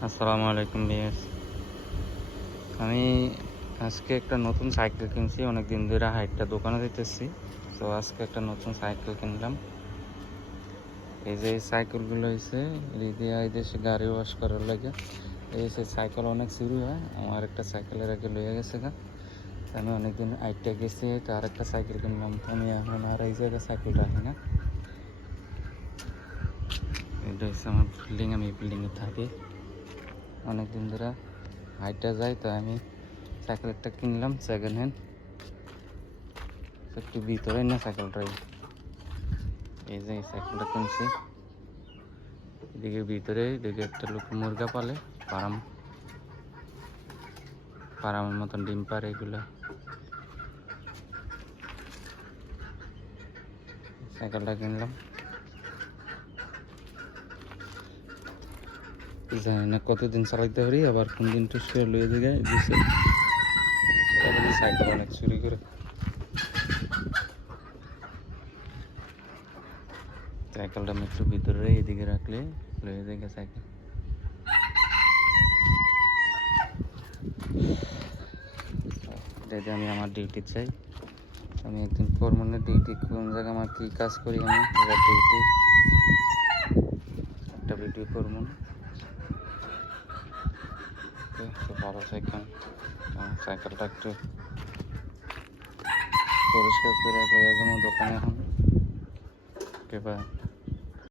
আসসালামু আলাইকুম বিএস আমি আজকে একটা নতুন সাইকেল কিনছি অনেক দিন ধরে হাইটটা দোকানে দিতেছি। তো আজকে একটা নতুন সাইকেল কিনলাম। এই যে এই সাইকেলগুলো হয়েছে এই দেশে গাড়ি ওয়াশ করার লাগে। এই সে সাইকেল অনেক চুরি হয়, আমার একটা সাইকেলের আগে লয়ে গেছে গা। আমি অনেকদিন আইটটা গেছি, তো আর একটা সাইকেল কিনলাম। তো আমি এখন আর এই জায়গায় সাইকেলটা আসি না। এটা হচ্ছে আমার বিল্ডিং আমি বিল্ডিংয়ে থাকি। অনেক দিন ধরে হাইটটা যাই, তো আমি সাইকেল একটা কিনলাম সেকেন্ড হ্যান্ড একটু ভিতরে না সাইকেলটাই এই যে সাইকেলটা কিনছি। এদিকে ভিতরে, এদিকে একটা লোক মুরগা পালে, পারাম। পারামের মতন ডিম পারে এগুলো। সাইকেলটা কিনলাম। জানি না, কতদিন চালাইতে পারি, আবার কোন দিন টুস করে লয়ে দিকে দিছে সাইকেল অনেক চুরি করে। সাইকেলটা একটু ভিতরে এদিকে রাখলে লয়ে দিকে সাইকেল। আমি আমার ডিউটি চাই। আমি একদিন করব না ডিউটি কোন জায়গায় আমার কী কাজ করি আমি ডিউটি একটা ভিডিও করব না একটু ভালো সাইকেল সাইকেলটা একটু পরিষ্কার করে লইয়া যাব দোকানে এখন ওকে বাই